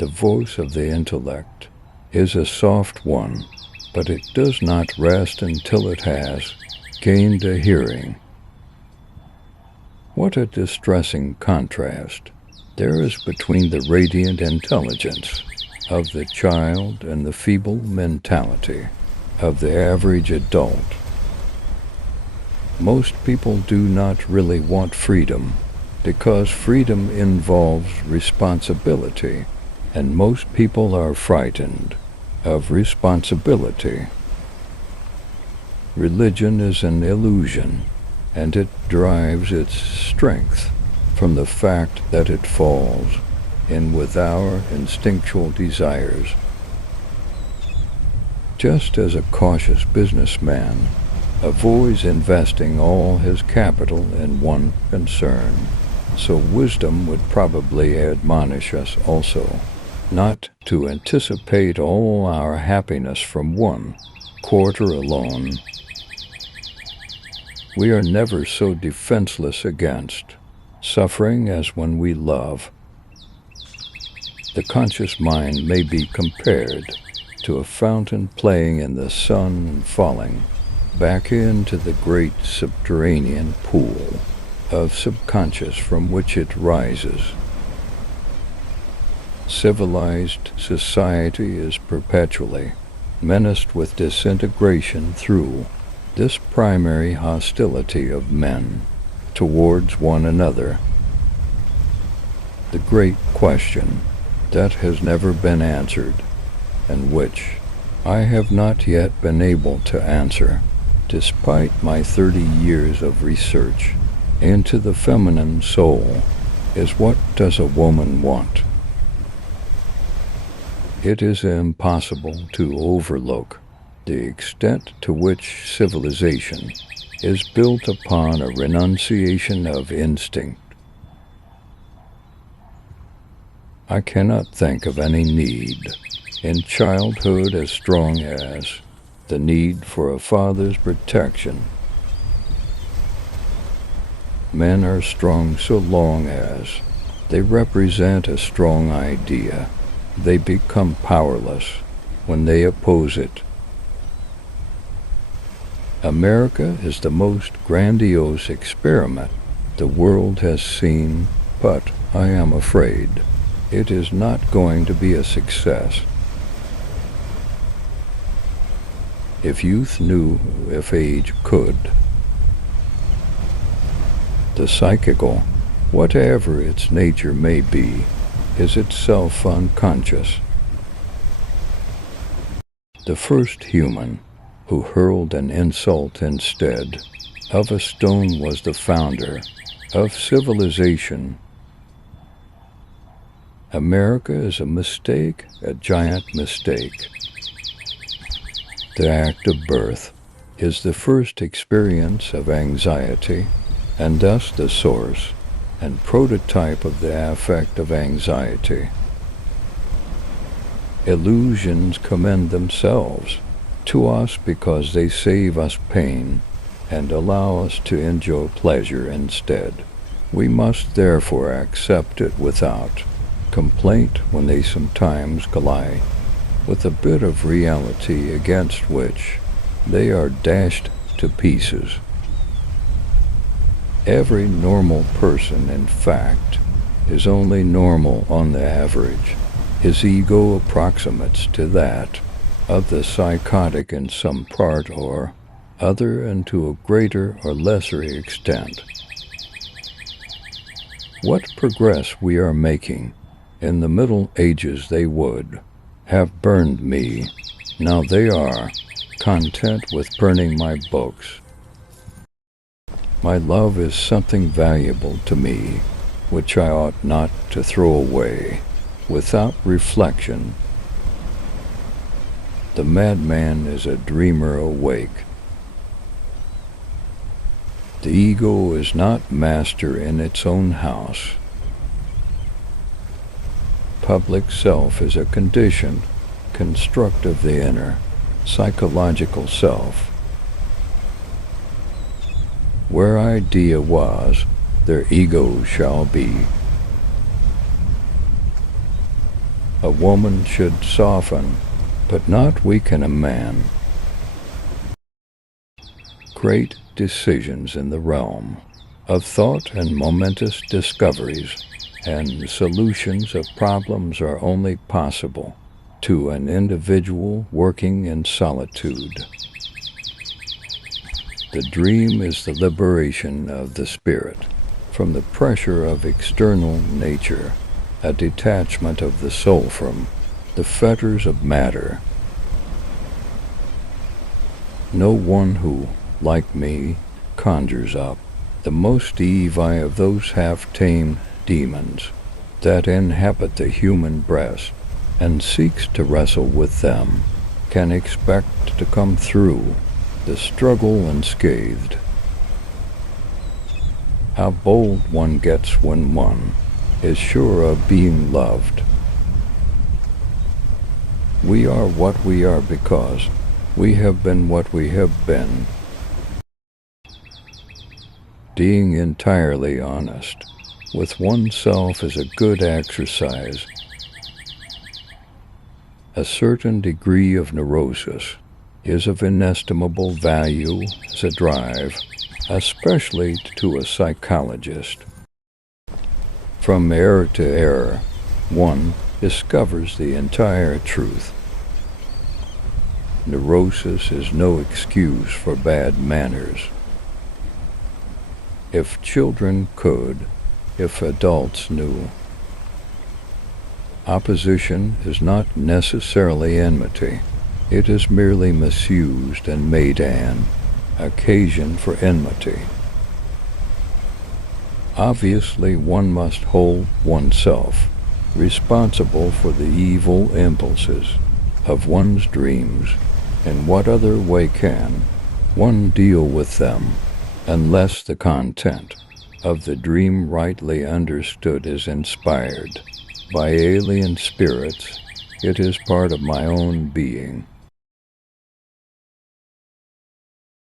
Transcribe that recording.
The voice of the intellect is a soft one, but it does not rest until it has gained a hearing. What a distressing contrast there is between the radiant intelligence of the child and the feeble mentality of the average adult. Most people do not really want freedom because freedom involves responsibility, and most people are frightened of responsibility. Religion is an illusion, and it derives its strength from the fact that it falls in with our instinctual desires. Just as a cautious businessman avoids investing all his capital in one concern, so wisdom would probably admonish us also not to anticipate all our happiness from one quarter alone. We are never so defenseless against suffering as when we love. The conscious mind may be compared to a fountain playing in the sun and falling back into the great subterranean pool of subconscious from which it rises. Civilized society is perpetually menaced with disintegration through this primary hostility of men towards one another. The great question that has never been answered, and which I have not yet been able to answer, despite my 30 years of research into the feminine soul, is what does a woman want? It is impossible to overlook the extent to which civilization is built upon a renunciation of instinct. I cannot think of any need in childhood as strong as the need for a father's protection. Men are strong so long as they represent a strong idea. They become powerless when they oppose it. America is the most grandiose experiment the world has seen, but I am afraid it is not going to be a success. If youth knew, if age could, the psychical, whatever its nature may be, is itself unconscious. The first human who hurled an insult instead of a stone was the founder of civilization. America is a mistake, a giant mistake. The act of birth is the first experience of anxiety, and thus the source and prototype of the affect of anxiety. Illusions commend themselves to us because they save us pain and allow us to enjoy pleasure instead. We must therefore accept it without complaint when they sometimes collide with a bit of reality against which they are dashed to pieces. Every normal person, in fact, is only normal on the average. His ego approximates to that of the psychotic in some part or other and to a greater or lesser extent. What progress we are making in the Middle Ages they would have burned me. Now they are content with burning my books. My love is something valuable to me, which I ought not to throw away without reflection. The madman is a dreamer awake. The ego is not master in its own house. Public self is a conditioned construct of the inner psychological self. Where idea was, there ego shall be. A woman should soften, but not weaken a man. Great decisions in the realm of thought and momentous discoveries and solutions of problems are only possible to an individual working in solitude. The dream is the liberation of the spirit from the pressure of external nature, a detachment of the soul from the fetters of matter. No one who, like me, conjures up the most evil of those half-tamed demons that inhabit the human breast and seeks to wrestle with them can expect to come through the struggle unscathed. How bold one gets when one is sure of being loved. We are what we are because we have been what we have been. Being entirely honest with oneself is a good exercise. A certain degree of neurosis is of inestimable value as a drive, especially to a psychologist. From error to error, one discovers the entire truth. Neurosis is no excuse for bad manners. If children could, if adults knew. Opposition is not necessarily enmity. It is merely misused and made an occasion for enmity. Obviously, one must hold oneself responsible for the evil impulses of one's dreams. In what other way can one deal with them unless the content of the dream rightly understood is inspired by alien spirits? It is part of my own being.